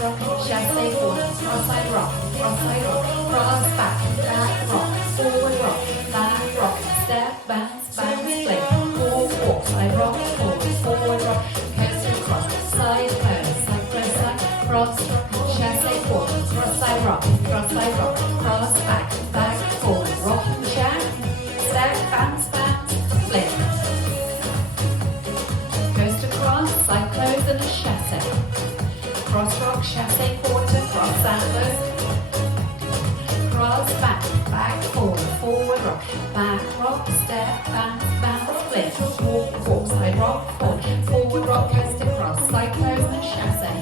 rock, chasse quarter, cross side rock, cross back, back rock, forward rock, step, bounce, split, walk, side rock, forward rock, coaster cross, side close, side, cross rock, chasse quarter, cross side rock, cross back, forward, rocking jack, step, bounce, split, coaster cross, side close and a chasse, cross rock, chasse quarter, cross anglers, cross back, forward rock, back rock, step, bounce, split, walk, side rock, forward rock, coaster cross, side close and chasse,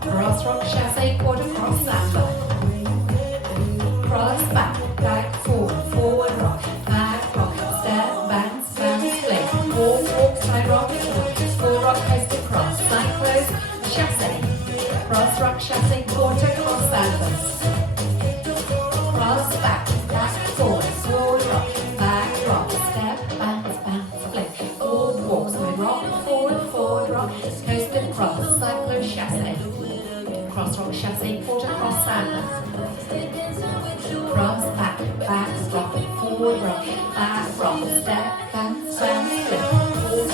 cross rock, chasse quarter, cross angler, cross back, forward rock, step, bounce, split, walk, side rock, forward rock, coaster cross, side close, chasse, cross rock, chasse quarter, cross anglers, cross back, forward rock, step, bounce, split, walk, side rock, forward rock, coaster cross, side close, chasse, cross rock, chasse quarter, cross anglers, cross back, forward rock, step, bounce, split,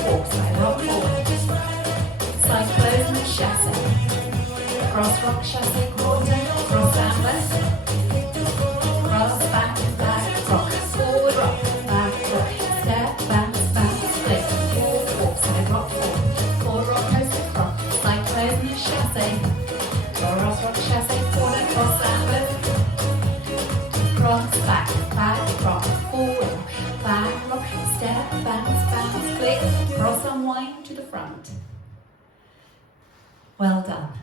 walk, side rock, forward, side close and chasse, cross rock, chasse quarter, cross anglers, cross back, rock, forward rock, step, bounce, split, walk, side rock, forward rock, coaster cross, side close and chasse, cross rock, chasse quarter, cross anglers, cross back, rock, forward, rock, step, bounce, split, cross unwind to the front. Well done.